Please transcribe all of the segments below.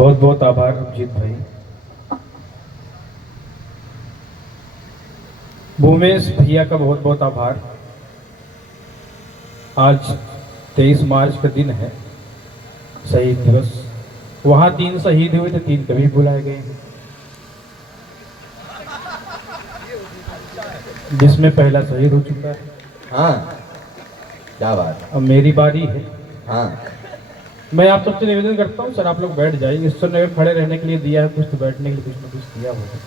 बहुत बहुत आभार अभिजीत भाई। भूमेश भैया का बहुत बहुत आभार। आज 23 मार्च का दिन है, शहीद दिवस। वहाँ 3 शहीद हुए थे, 3 कभी बुलाए गए हैं, जिसमें पहला शहीद हो चुका है। हाँ, क्या बात। अब मेरी बारी है। हाँ, मैं आप सबसे निवेदन करता हूँ, सर आप लोग बैठ जाइए। ईश्वर ने खड़े रहने के लिए दिया है कुछ, तो बैठने के लिए कुछ ना कुछ दिया होगा।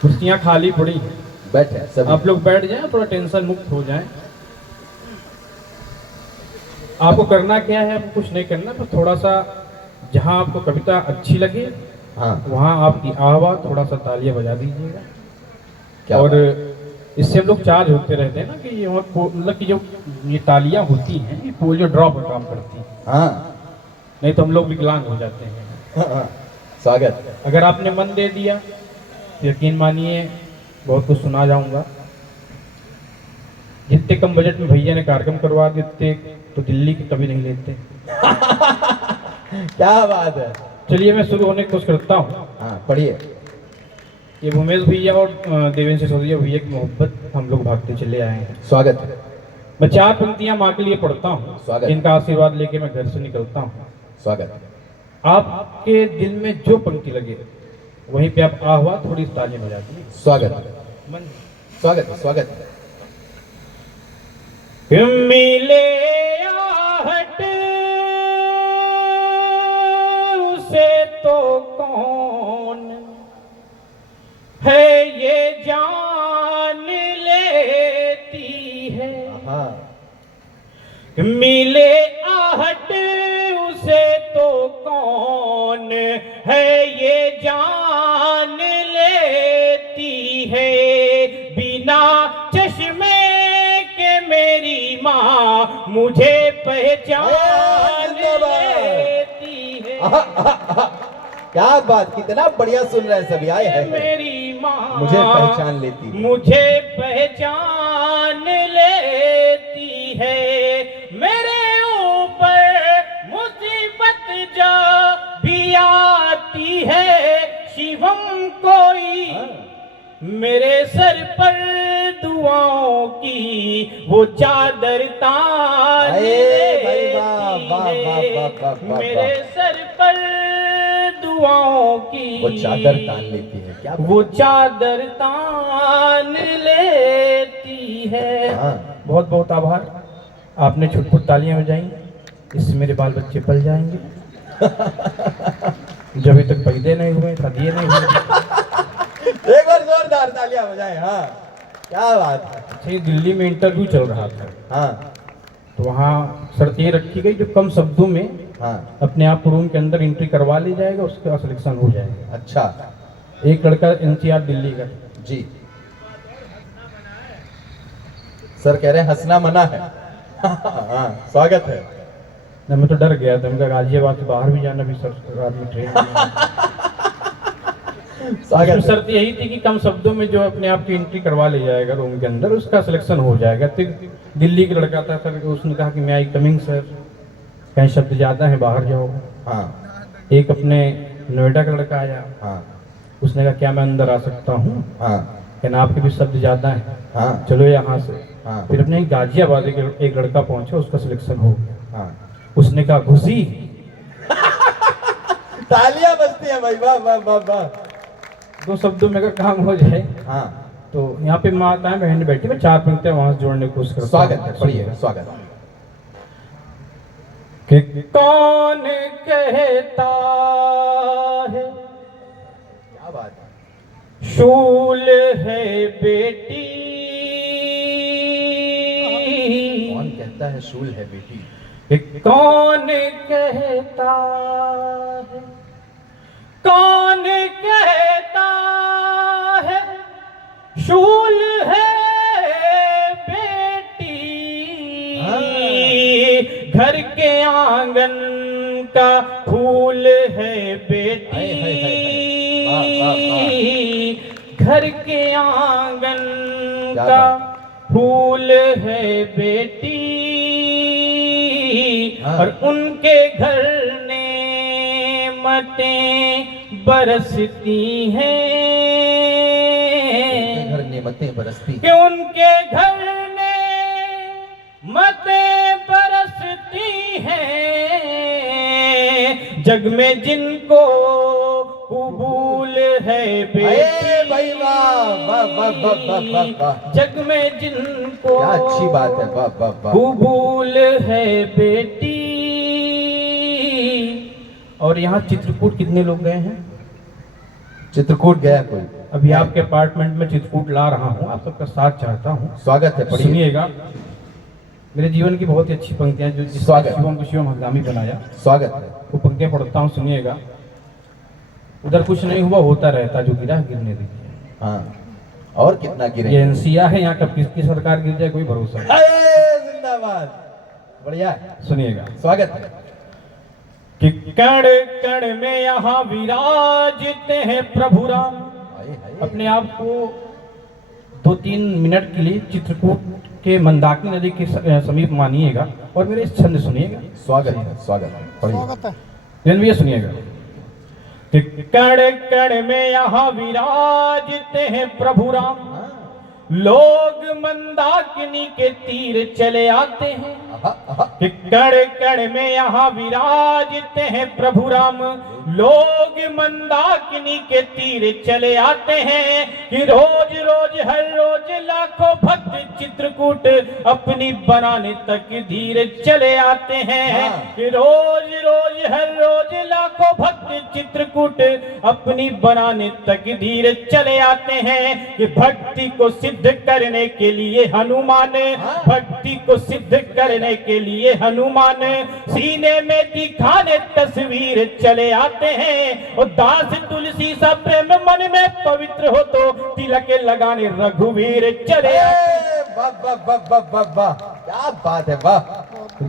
कुर्सियाँ खाली पड़ी हैं, बैठे सब। आप लोग बैठ जाएं, थोड़ा टेंशन मुक्त हो जाएं। आपको करना क्या है, आपको कुछ नहीं करना, बस थोड़ा सा जहाँ आपको कविता अच्छी लगे हाँ, वहाँ आपकी आवाज़ थोड़ा सा तालियां बजा दीजिएगा। क्या और बात। इससे हम लोग चार्ज होते रहते हैं ना कि ये मतलब कि जो ये तालियां होती हैं ये पोलियो ड्रॉप का काम करती हैं, हाँ, नहीं तो हम लोग विकलांग हो जाते हैं। हाँ, स्वागत। अगर आपने मन दे दिया तो यकीन मानिए बहुत कुछ सुना जाऊंगा। जितने कम बजट में भैया ने कार्यक्रम करवा दिए तो दिल्ली के कभी नहीं लेते। क्या बात है। चलिए मैं शुरू होने की कोशिश करता हूँ। हाँ, पढ़िए। ये भूमेश भैया और देवेंद्र सिसोदिया भैया की मोहब्बत हम लोग भागते चले आए हैं। स्वागत। मैं 4 पंक्तियां माँ के लिए पढ़ता हूँ, स्वागत। इनका आशीर्वाद लेके मैं घर से निकलता हूँ। स्वागत। आपके दिल में जो पंक्ति लगे वहीं पे आप आह्वा थोड़ी ताली बजा दीजिए। स्वागत। मन स्वागत। स्वागत। मिले आहट उसे तो कौन है ये जान लेती है। हाँ, मिले आहट उसे तो कौन है ये जान लेती है। बिना चश्मे के मेरी माँ मुझे पहचान लेती है। क्या बात, कितना बढ़िया सुन रहे हैं सभी। आए हैं मेरी माँ मुझे पहचान लेती है। मुझे पहचान लेती है। मेरे ऊपर मुसीबत जो भी आती है शिवम कोई मेरे सर पर दुआओं की वो चादर तान लेती है। मेरे सर पर दुआओं की वो चादर तान लेती है। क्या वो चादर तान लेती है। हाँ। बहुत बहुत आभार। आपने छुटपुट तालियां बजाई, इससे मेरे बाल बच्चे पल जाएंगे। जब अभी तक पैदे नहीं हुए, शादी नहीं हुए। एक बार जोरदार तालियां बजाएं। हाँ, क्या बात है। अच्छा, ये दिल्ली में इंटरव्यू चल रहा था, हाँ, तो वहाँ शर्त ये रखी गई जो कम शब्दों में हाँ, अपने आप रूम के अंदर एंट्री करवा ली जाएगा, उसका सिलेक्शन हो जाएगा। अच्छा एक लड़का एनसीआर दिल्ली का जी। सर कह रहे हैं हंसना मना है। हाँ, स्वागत है। ना, मैं तो डर गया था, मैं गाजियाबाद से बाहर भी जाना भी सर रात में ट्रेन स्वागत। शर्त यही थी कि कम शब्दों में जो अपने आप की एंट्री करवा ले जाएगा रूम के अंदर उसका सिलेक्शन हो जाएगा। तो दिल्ली का लड़का था सर, उसने कहा कि मैं आई कमिंग सर, कहीं शब्द ज़्यादा है बाहर जाओ। हाँ, एक अपने नोएडा का लड़का आया, हाँ, उसने कहा क्या मैं अंदर आ सकता हूँ, हाँ, कहना आपके भी शब्द ज़्यादा हैं, हाँ, चलो यहाँ से। हाँ, फिर अपने गाजियाबाद एक लड़का पहुंचा, उसका सिलेक्शन हो गया। हाँ। उसने कहा घुसी। तालियां बजती हैं भाई। वाह वाह वाह वाह। 2 शब्दों में अगर काम हो जाए। हाँ, तो यहाँ पे माताएं बहन बैठी, मैं 4 पंक्तियां वहां से जोड़ने की कोशिश करता हूं। स्वागत है। पढ़िए। स्वागत। कि कौन कहता है क्या बात है। शूल है बेटी, कौन कहता है शूल है बेटी। कि कौन कहता है, कौन कहता है शूल है बेटी। घर के आंगन का फूल है बेटी। वाह, वाह, वाह। घर के आंगन क्या का बात। फूल है बेटी। हाँ। और उनके घर ने नेमतें बरसती हैं, घर नेमतें बरसती कि उनके घर नेमतें बरसती हैं, जग में जिनको कबूल है बेटी। भाई वाह वाह वाह वाह वाह वाह, जग में जिनको क्या अच्छी बात है, वाह वाह वाह। कबूल है बेटी। और यहाँ चित्रकूट कितने लोग गए हैं? चित्रकूट गया कोई? अभी आपके अपार्टमेंट में चित्रकूट ला रहा हूँ, आप सबका साथ चाहता हूँ। स्वागत है, पढ़िए। सुनिएगा, मेरे जीवन की बहुत ही अच्छी पंक्तियां जो स्वागत। शिवम को शिवम हंगामी बनाया, स्वागत है। वो पंक्तियां पढ़ता हूँ, सुनिएगा। उधर कुछ नहीं हुआ, होता रहता, जो गिरा गिरने दीजिए। हाँ, और कितना गिरे? ये एनसीआ है, यहाँ कब किसकी सरकार गिर जाए कोई भरोसा नहीं। अरे जिंदाबाद, बढ़िया है। सुनिएगा, स्वागत है। कि कण कण में यहाँ विराजते हैं प्रभु राम। हाय, हाय। अपने आप को 2-3 मिनट के लिए चित्रकूट के मंदाकिनी नदी के समीप मानिएगा और मेरे इस छंद सुनिएगा। स्वागत है, स्वागत है, पढ़िए। भैया सुनिएगा। कि कण कण में यहाँ विराजते हैं प्रभु राम, लोग मंदाकिनी के तीर चले आते हैं। कि कण कण में यहाँ विराजते हैं प्रभु राम, लोग मंदाकिनी के तीर चले आते हैं। कि रोज रोज हर रोज लाखों भक्त चित्रकूट अपनी बनाने तक धीर चले आते हैं। कि रोज रोज हर रोज लाखों भक्त चित्रकूट अपनी बनाने तक धीर चले आते हैं। कि भक्ति को सिद्ध करने के लिए हनुमान, भक्ति को सिद्ध करने के लिए हनुमान सीने में दिखाने तस्वीर चले आते हैं। और दास तुलसी सा प्रेम मन में पवित्र हो तो तिलक लगाने रघुवीर चले आते। वाह वाह वाह वाह वाह वाह, क्या बात है, वाह।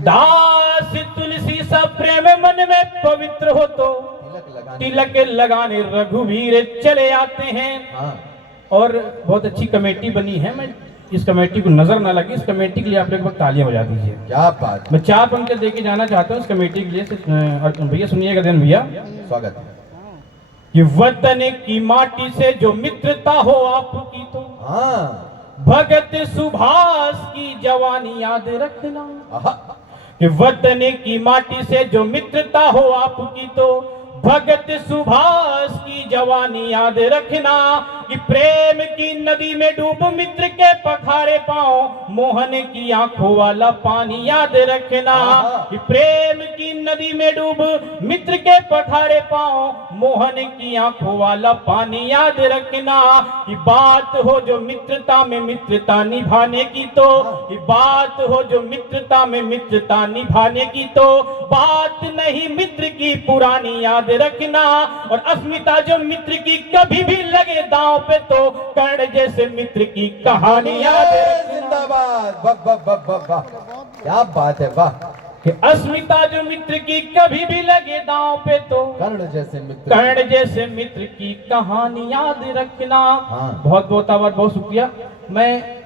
दास तुलसी सा प्रेम मन में पवित्र हो तो तिलक लगाने रघुवीर चले आते हैं। हाँ। और बहुत अच्छी कमेटी बनी है, मैं इस कमेटी को नजर ना लगे, इस कमेटी के लिए आप लोग एक बार तालियां बजा दीजिए। क्या बात। मैं 4 पंक्तियां देके जाना चाहता हूँ इस कमेटी के लिए। भैया सुनिएगा देन भैया। स्वागत है। कि वतन की माटी से जो मित्रता हो आपकी तो हाँ। भगत सुभाष की जवानी याद रखना। कि वतन की माटी से जो मित्रता हो आपकी तो भगत सुभाष की जवानी याद रखना। कि प्रेम की नदी में डूब मित्र के पखारे पाओ, मोहन की आंखों वाला पानी याद रखना। कि प्रेम की नदी में डूब मित्र के पखारे पाओ, मोहन की आंखों वाला पानी याद रखना। कि बात हो जो मित्रता में मित्रता निभाने की तो, कि बात हो जो मित्रता में मित्रता निभाने की तो बात नहीं मित्र की पुरानी याद रखना। और अस्मिता जो मित्र की कभी भी लगे दांव पे तो कर्ण जैसे मित्र की कहानी याद रखना। जिंदाबाद, वाह वाह वाह वाह वाह, क्या बात है, वाह। कि अस्मिता जो मित्र की कभी भी लगे दांव पे तो कर्ण जैसे मित्र, कर्ण जैसे मित्र की कहानी याद रखना। हाँ। बहुत बहुत आभार, बहुत शुक्रिया। मैं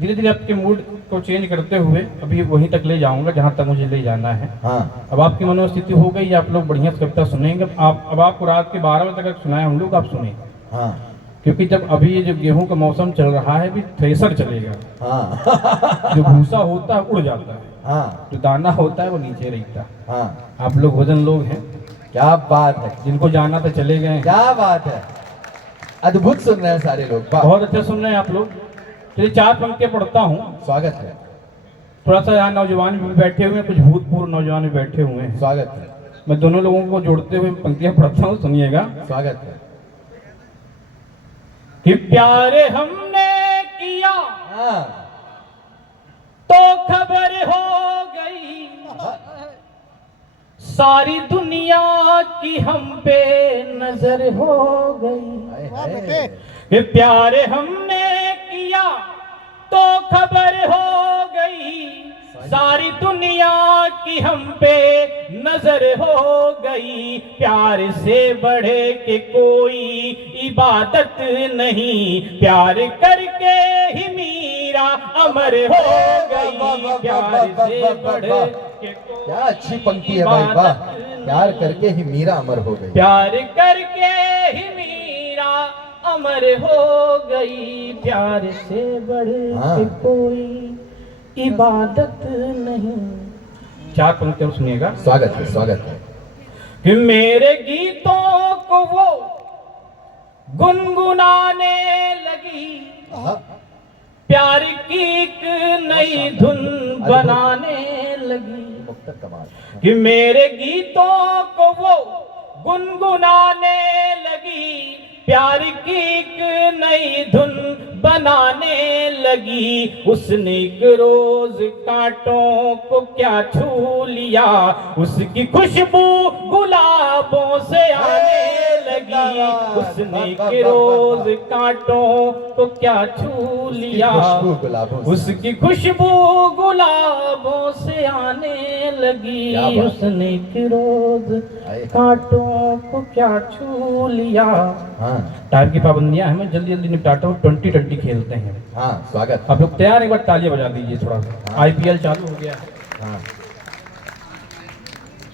धीरे धीरे आपके मूड को चेंज करते हुए अभी वहीं तक ले जाऊंगा जहां तक मुझे ले जाना है। हाँ। अब आपकी मनोस्थिति हो गई, आप लोग बढ़िया कविता सुनेंगे। अब आपको रात के 12 बजे तक सुनाए हम लोग, आप सुने। हाँ। क्योंकि जब अभी ये जब गेहूं का मौसम चल रहा है, अभी थ्रेसर चलेगा। हाँ। जो भूसा होता है उड़ जाता है, हाँ। जो दाना होता है वो नीचे रहता है। हाँ। आप लोग भोजन लोग हैं, क्या बात है, जिनको जाना था चले गए। क्या बात है, अद्भुत सुन रहे हैं सारे लोग, वाह। बहुत अच्छा सुन रहे हैं आप लोग। चलिए 4 पंक्तियां पढ़ता हूँ। स्वागत है। थोड़ा सा यहाँ नौजवान भी बैठे हुए हैं, कुछ भूतपूर्व नौजवान भी बैठे हुए हैं। स्वागत है। मैं दोनों लोगों को जोड़ते हुए पंक्तियां पढ़ता हूँ, सुनिएगा। स्वागत है। कि प्यार हमने किया हाँ। तो खबर हो गई, सारी दुनिया की हम पे नजर हो गई। हाय हाय। कि प्यार हमने किया तो खबर हो गई, सारी दुनिया की हम पे नजर हो गई। प्यार से बढ़े के कोई इबादत नहीं, प्यार करके ही मीरा अमर हो गई। प्यार से बढ़े के क्या अच्छी पंक्ति है भाई, वाह। प्यार करके ही मीरा अमर हो गई। प्यार करके ही मीरा अमर हो गई। प्यार से बढ़ के कोई इबादत नहीं। चार पंक्तियां सुनिएगा। स्वागत है, स्वागत है। कि मेरे गीतों को वो गुनगुनाने लगी। प्यार की एक नई धुन बनाने लगी। कमाल। कि मेरे गीतों को वो गुनगुनाने लगी। प्यार की एक नई धुन बनाने लगी। उसने एक रोज कांटों को क्या छू लिया। उसकी खुशबू गुलाबों से आने लगी। उसने एक रोज कांटों को क्या छू लिया। उसकी खुशबू गुलाबों से आने लगी। उसने एक रोज कांटों को क्या छू लिया। टाइम की पाबंदियां हमें जल्दी जल्दी निपटाते हुए 2020 खेलते हैं। हाँ, स्वागत। आप लोग तैयार, एक बार तालियां बजा दीजिए थोड़ा सा। आईपीएल चालू हो गया है। हाँ,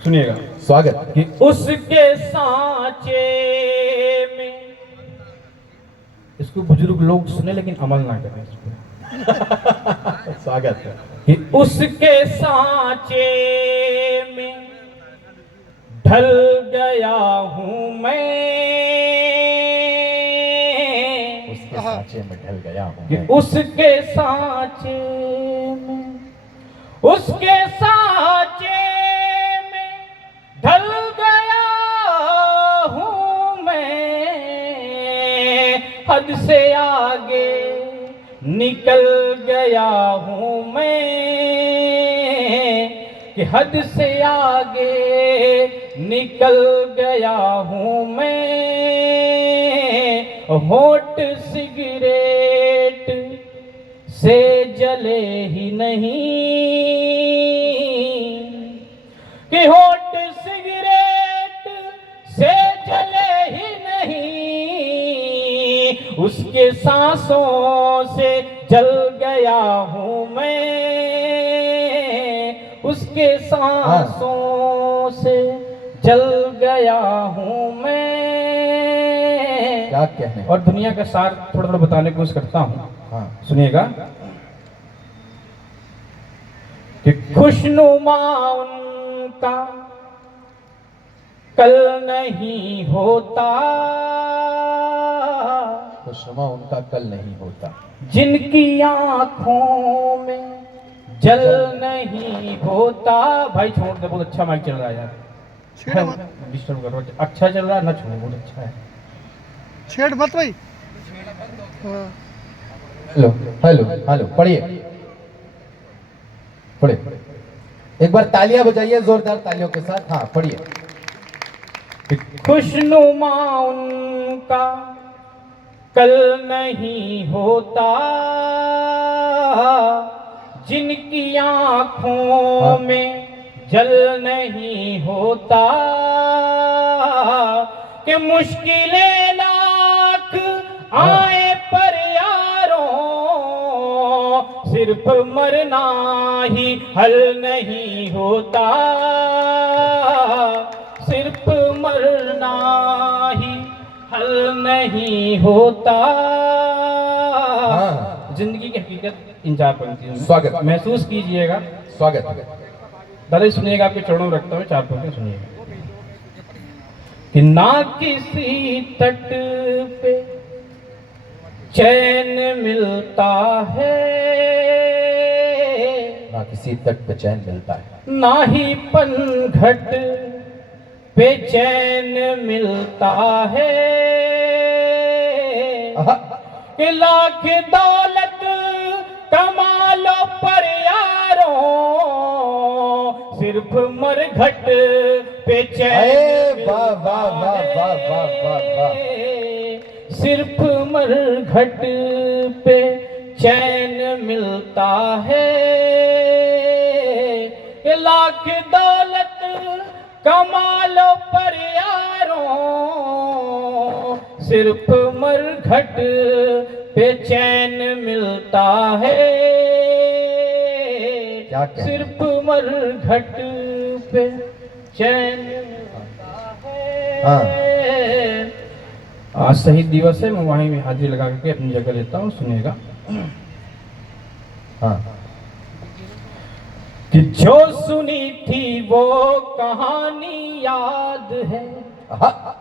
सुनिएगा। स्वागत। कि उसके सांचे में, इसको बुजुर्ग लोग सुने लेकिन अमल ना करें इस पर। स्वागत है। कि उसके सांचे में ढल गया हूं मैं। उसके सांचे में ढल गया हूं कि मैं। उसके सांचे में, उसके सांचे में ढल गया हूं मैं। हद से आगे निकल गया हूं मैं। कि हद से आगे निकल गया हूं मैं। होठ सिगरेट से जले ही नहीं। कि होठ सिगरेट से जले ही नहीं। उसके सांसों से जल गया हूं मैं। उसके सांसों से जल गया हूं मैं। क्या कहने। और दुनिया का सार थोड़ा थोड़ा बताने की कोशिश करता हूं। हाँ, सुनिएगा। कि खुशनुमा उनका कल नहीं होता। खुशनुमा उनका कल नहीं होता। जिनकी आंखों में जल नहीं होता। भाई छोड़ दे, बहुत अच्छा माइक चल रहा है यार। डिस्टर्ब कर रहा है। अच्छा चल रहा है ना, छोड़ो, बहुत अच्छा है। छेड़ मत भाई। हेलो हेलो हेलो, पढ़िए पढ़िए। एक बार तालियां बजाइए जोरदार तालियों के साथ। हाँ, पढ़िए। खुशनुमा उनका कल नहीं होता। जिनकी आंखों में जल नहीं होता। कि मुश्किलें लाख आए पर यारों, सिर्फ मरना ही हल नहीं होता। सिर्फ मरना ही हल नहीं होता। जिंदगी की हकीकत इन चार पंक्तियों में। स्वागत। महसूस कीजिएगा। स्वागत। दादा सुनिएगा, आपके चरणों में रखता हूँ, चार पंक्तियां सुनिएगा। कि ना किसी तट पे चैन मिलता है। ना किसी तट पे चैन मिलता है। ना ही पनघट पे चैन मिलता है। कि लाख दौलत कमा लो पर यारों, सिर्फ मरघट पे चैन वाह वाह वाह वाह वाह वाह वाह। सिर्फ मरघट पे चैन मिलता है। ये लाख दौलत कमा लो पर यारों, सिर्फ मरघट पे चैन मिलता है। क्या कहने? सिर्फ मरघट पे चैन होता है। हाँ। आज शहीद दिवस है, मैं वहीं हाजिरी लगा करके अपनी जगह लेता हूँ, सुनिएगा। हाँ। कि जो सुनी थी वो कहानी याद है, हाँ।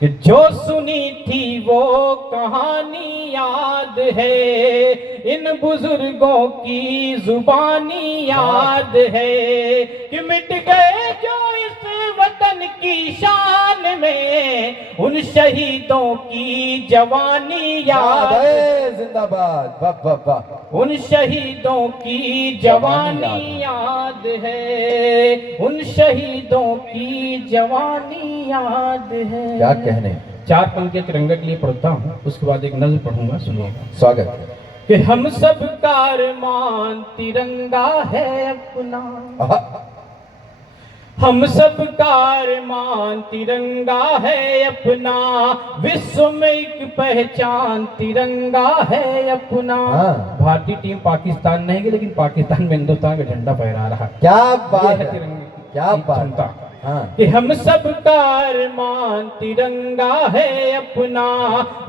कि जो सुनी थी वो कहानी याद है, इन बुजुर्गों की जुबानी याद है, कि मिट गए जो इस वतन की शान में, उन शहीदों की जवानी याद है। जिंदाबाद, वाह वाह वाह। उन शहीदों की जवानी याद है, उन शहीदों की जवानी याद है। क्या कहने। 4 पंक्तियां तिरंगा के लिए पढ़ता हूँ, उसके बाद एक नज़्म पढ़ूंगा, सुनिएगा। स्वागत है। कि हम सब का अरमान तिरंगा है अपना, हम सब का अरमान तिरंगा है अपना, विश्व में एक पहचान तिरंगा है अपना। हाँ। भारतीय टीम पाकिस्तान नहीं गई, लेकिन पाकिस्तान में हिंदुस्तान का झंडा फहरा रहा। क्या बात ये है, तिरंगे की क्या बात। क्षमता। हाँ। कि हम सब का अरमान तिरंगा है अपना,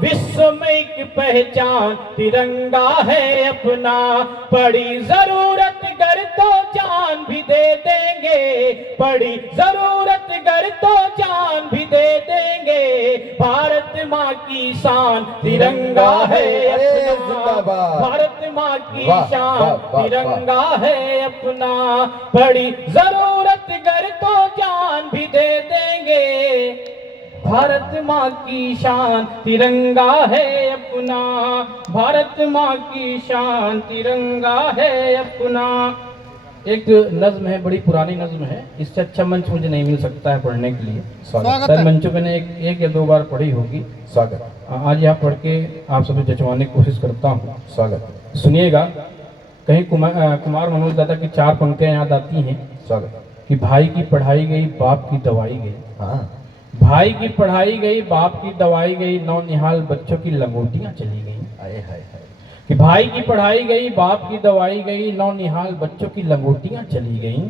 विश्व में एक पहचान तिरंगा है अपना, पड़ी जरूरत गर तो जान भी दे देंगे, पड़ी जरूरत गर तो जान भी दे देंगे, भारत माँ की शान तिरंगा है अपना, भारत माँ की शान तिरंगा है अपना, पड़ी जरूरत गर तो जान भी दे देंगे, भारत माँ की शान तिरंगा है अपना, भारत माँ की शान तिरंगा है अपना। एक नज्म है, बड़ी पुरानी नज्म है, इससे अच्छा मंच मुझे नहीं मिल सकता है पढ़ने के लिए। स्वागत शायद है। मंचों में एक या 2 बार पढ़ी होगी। स्वागत। आज यहाँ पढ़ के आप सभी जचवाने की कोशिश करता हूँ। स्वागत। सुनिएगा। कहीं कुमार मनोज दादा की 4 पंक्तियां याद आती हैं। स्वागत। कि भाई की पढ़ाई गई, बाप की दवाई गई। हाँ। भाई की पढ़ाई गई, बाप की दवाई गई, नौनिहाल बच्चों की लंगोटियां चली गई। हाय हाय हाय। कि भाई की पढ़ाई गई, बाप की दवाई गई, नौनिहाल बच्चों की लंगोटियां चली गई।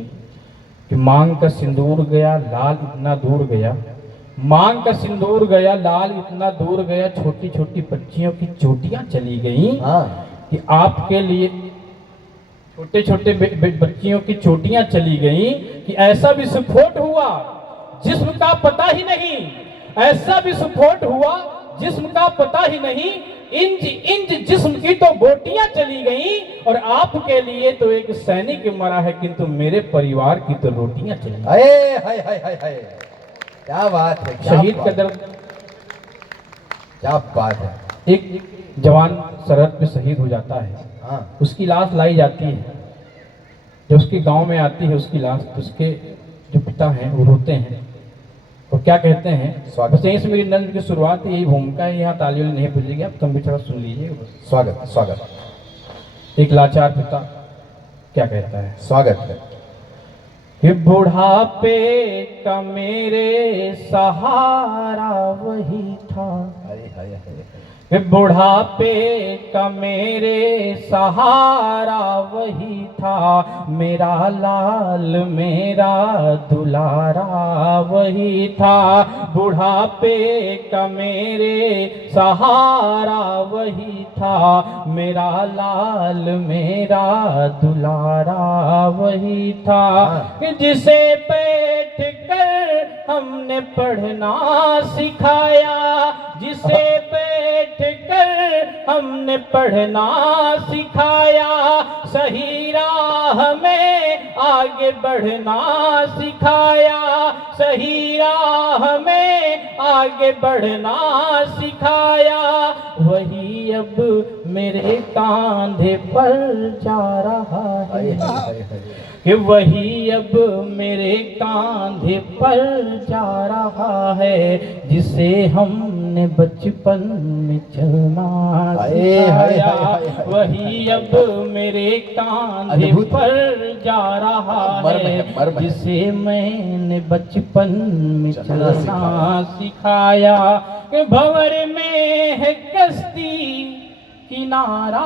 कि मांग का सिंदूर गया, लाल इतना दूर गया, मांग का सिंदूर गया, लाल इतना दूर गया, छोटी छोटी बच्चियों की चोटियां चली गई। हाँ। कि आपके लिए छोटे छोटे बच्चियों की चोटियां चली गई। कि ऐसा विस्फोट हुआ जिस्म का पता ही नहीं, ऐसा विस्फोट हुआ जिस्म का पता ही नहीं, इंच इंच जिस्म की तो बोटियां चली गई, और आपके लिए तो एक सैनिक मरा है, किंतु मेरे परिवार की तो रोटियां चली गई। हाय हाय हाय हाय हाय। क्या बात है, क्या शहीद का बात है, दर्द। क्या बात है। एक जवान सरहद पे शहीद हो जाता है, हाँ। उसकी लाश लाई जाती है, जब उसके गांव में आती है उसकी लाश, तो उसके जो पिता हैं वो रोते हैं और क्या कहते हैं। बस यहीं से मेरी नंद की शुरुआत है, यही भूमिका है, यहाँ तालियों नहीं भूलिएगी, आप तुम भी थोड़ा सुन लीजिए बस। स्वागत। स्वागत। एक लाचार पिता क्या कहता है। स्वागत है। कि बुढ़ापे का मेरे सहारा वही था, हाय हाय हाय। कि बुढ़ापे का मेरे सहारा वही था, मेरा लाल मेरा दुलारा वही था, बुढ़ापे का मेरे सहारा वही था, मेरा लाल मेरा दुलारा वही था। कि जिसे बैठ कर हमने पढ़ना सिखाया, जिसे बैठ कर हमने पढ़ना सिखाया, सही राह में आगे बढ़ना सिखाया, सही राह में आगे बढ़ना सिखाया, वही अब मेरे कांधे पर जा रहा हाय है, हाय हाय। कि वही अब मेरे कांधे पर जा रहा है, जिसे हमने बचपन में चलना सिखाया, वही अब मेरे कांधे पर जा रहा है, जिसे मैंने बचपन में चलना सिखाया। कि भंवर में है कश्ती किनारा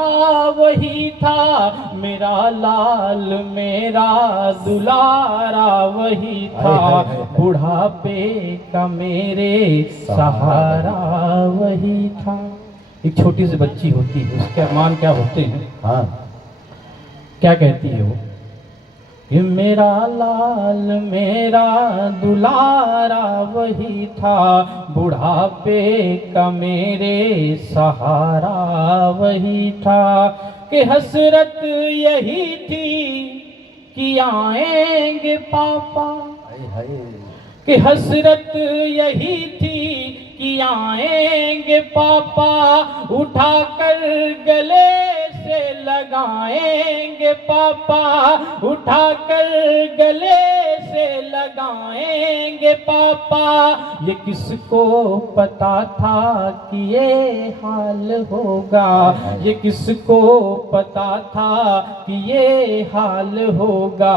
वही था, मेरा लाल मेरा दुलारा वही था, बुढ़ापे का मेरे सहारा वही था। एक छोटी सी बच्ची होती है, उसके अरमान क्या होते हैं? हाँ, क्या कहती है वो? कि मेरा लाल मेरा दुलारा वही था, बुढ़ापे का मेरे सहारा वही था। कि हसरत यही थी कि आएंगे पापा, कि हसरत यही थी कि आएंगे पापा, उठाकर गले से लगाएंगे पापा, उठाकर गले से लगाएंगे पापा। ये किसको पता था कि ये हाल होगा, ये किसको पता था कि ये हाल होगा,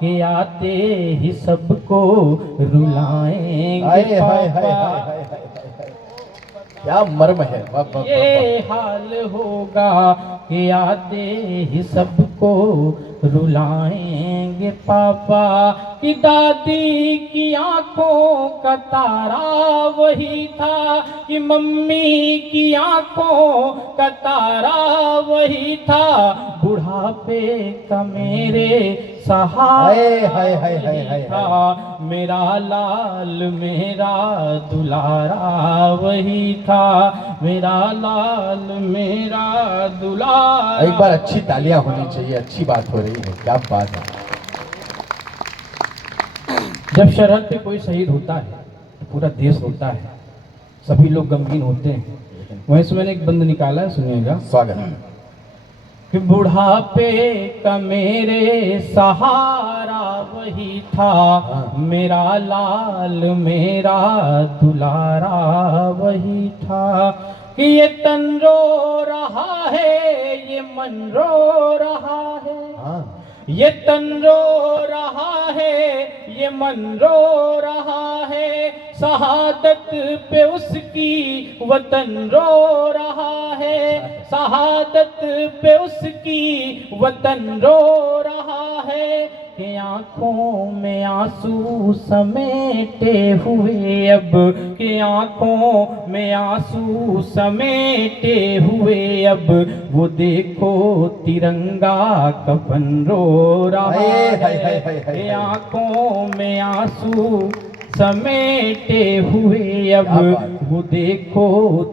कि आते ही सबको रुलाएंगे पापा। क्या मर्म है, वाह, वाह, वाह, ये हाल होगा कि आते ही सबको रुलाएंगे पापा। कि दादी की आंखों का तारा वही था, कि मम्मी की आंखों का तारा वही था, बुढ़ापे का मेरे सहारा था, मेरा लाल मेरा दुलारा वही था, मेरा लाल मेरा दुलारा। एक बार अच्छी तालियां होनी चाहिए, अच्छी बात हो रही है, क्या बात है। जब सरहद पे कोई शहीद होता है तो पूरा देश होता है, सभी लोग गमगीन होते हैं। वहीं से मैंने एक बंद निकाला है, सुनिएगा। स्वागत। कि बुढ़ापे का मेरे सहारा वही था, मेरा लाल मेरा दुलारा वही था। कि ये तन रो रहा है, ये मन रो रहा है, ये तन रो रहा है, ये मन रो रहा है, शहादत पे उसकी वतन रो रहा है, शहादत पे उसकी वतन रो रहा है। कि आंखों में आंसू समेटे हुए अब, कि आंखों में आंसू समेटे हुए अब, वो देखो तिरंगा कफन रो रहा है। कि आंखों में आंसू समेटे हुए अब, वो देखो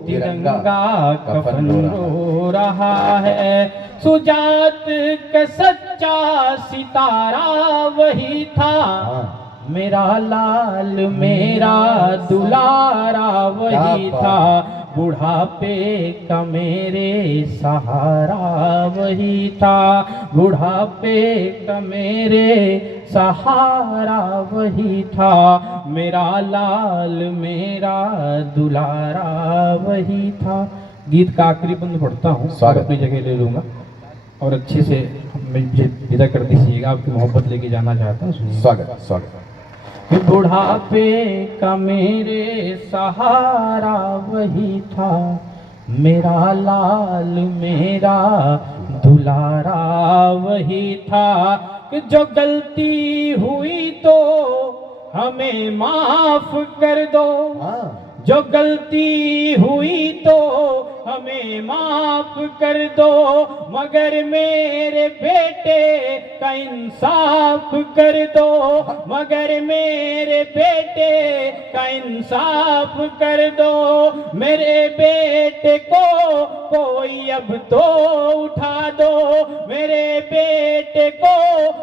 तिरंगा कफन रो रहा है। सुजात का सच्चा सितारा वही था, मेरा लाल मेरा दुलारा वही था, बुढ़ापे का मेरे सहारा वही था, बुढ़ापे का मेरे सहारा वही था, मेरा लाल मेरा दुलारा वही था। गीत का आखिरी बंद पढ़ता हूँ, अपनी जगह ले लूँगा और अच्छे से मुझे विदा कर दीजिएगा, आपकी मोहब्बत लेके जाना चाहता हूँ। स्वागत स्वागत। कि बुढ़ापे का मेरे सहारा वही था, मेरा लाल मेरा दुलारा वही था। कि जो गलती हुई तो हमें माफ कर दो, जो गलती हुई तो हमें माफ कर दो, मगर मेरे बेटे का इंसाफ कर दो, मगर मेरे बेटे का इंसाफ कर दो। मेरे बेटे को कोई अब तो उठा दो, मेरे बेटे को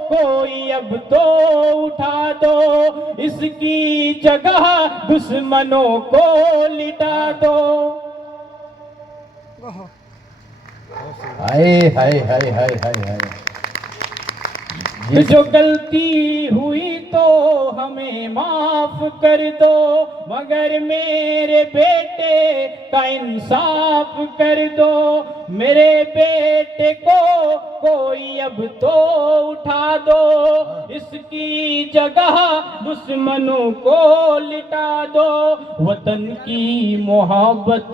कोई अब तो उठा दो, इसकी जगह दुश्मनों को लिटा दो। हाय हाय हाय हाय हाय हाय। जो गलती हुई तो हमें माफ कर दो, मगर मेरे बेटे का इंसाफ कर दो, मेरे बेटे को कोई अब तो उठा दो, इसकी जगह दुश्मनों को लिटा दो। वतन की मोहब्बत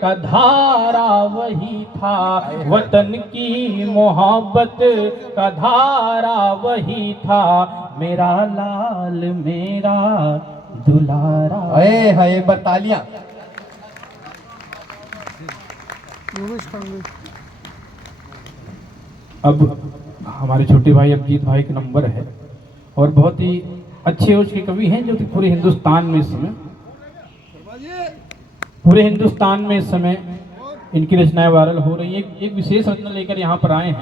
का धारा वही था, वतन की मोहब्बत का धारा वही था, मेरा लाल मेरा दुलारा। अरे हाय, एक बार तालियां। योगेश कांगड़े। अब हमारे छोटे भाई अभिजीत भाई का नंबर है और बहुत ही अच्छे ओज के कवि हैं जो कि पूरे हिंदुस्तान में इस समय इनकी रचनाएं वायरल हो रही है। एक विशेष रचना लेकर यहाँ पर आए हैं।